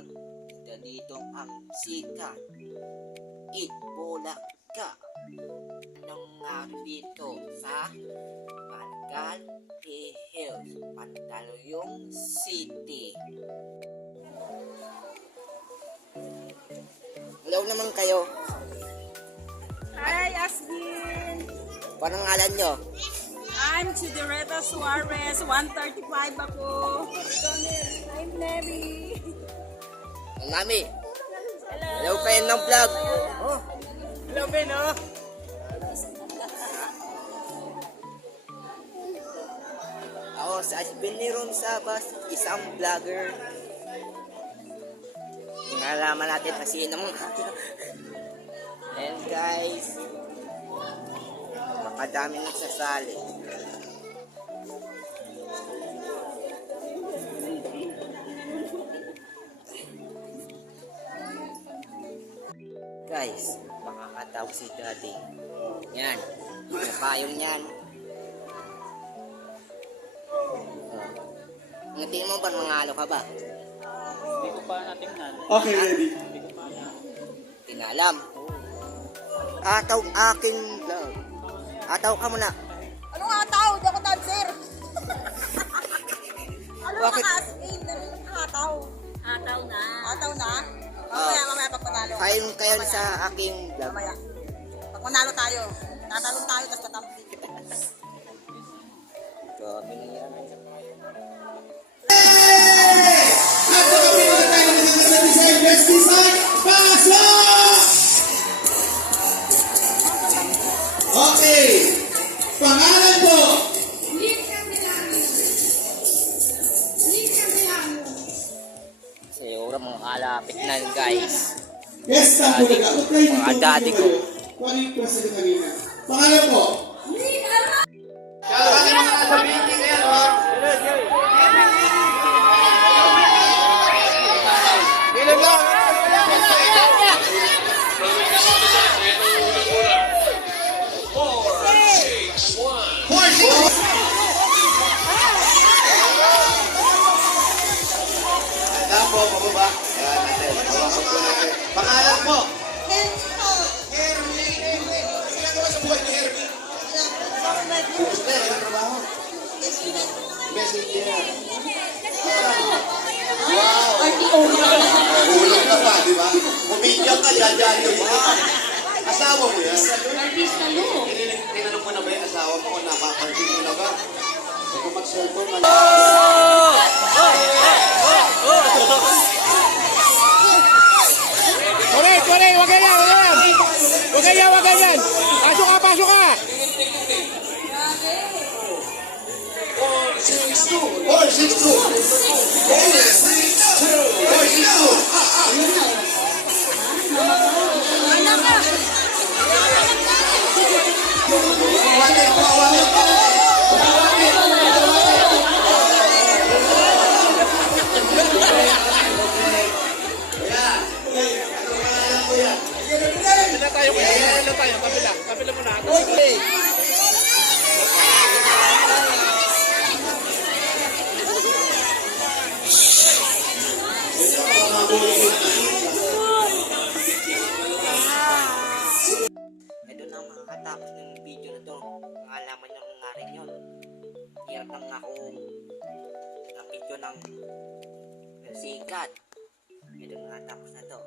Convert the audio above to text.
vlog. Ganito ang sikat. Itbulaga. Anong narito sa Barangay Hills, Mandaluyong City. Hello naman kayo. Hi, Asbin! Parang ngalan nyo? I'm Chidireta Suarez, 135 ako. I'm Neri. Mami. Hello kayo ng vlog. Oh. Hello, Ben, oh. Ako si Asbin Niron Sabas, isang vlogger. Nalaman natin na sino mo. And guys, makadami nagsasali. Guys, makakatawag si Daddy. Yan, yung payong yan. Ngatiin mo ba mangalo ka ba? Hindi ko pa natingnan. Okay, ready. Hindi ko pa alam. Tinalam. Ataw aking vlog. Ataw ka muna. Anong ataw? Di ako dancer. Ano Bakit? ka, Asbin? Anong ataw? Ataw na. Ataw na? Mamaya pag panalo. Kayo sa aking vlog. Mamaya. Pag panalo tayo. Tatalong tayo, tapos tatampi. Grabe na yan. At pagkabili na tayo ng isang design, best design, pasok! Okay. Pangalan po. Siguro mga kalapit na guys. Yes, tapo na. Mga daddy ko. Kung ano yung question ko kanina. Pangalan po. Alam po, pababa. Ayan natin. Hawakan po natin. Pangalan po. Messenger, ang trabaho. Messenger. Wow! Hulog ka pa, di ba? Umiyak ka, dadali pa. Asawa mo yan? Tinanong mo na ba yung asawa mo kung napapansin mo na ba? Huwag ka mag-cellphone. Correct, wag ganyan. Wag ganyan. Pasok ka. 462. 462. Kapila mo na. Ito na ang makakatapos ng video na to. Alaman nyo kung nga rin yun. Hirap lang ako ng video ng sikat. Ito na nakatapos na to.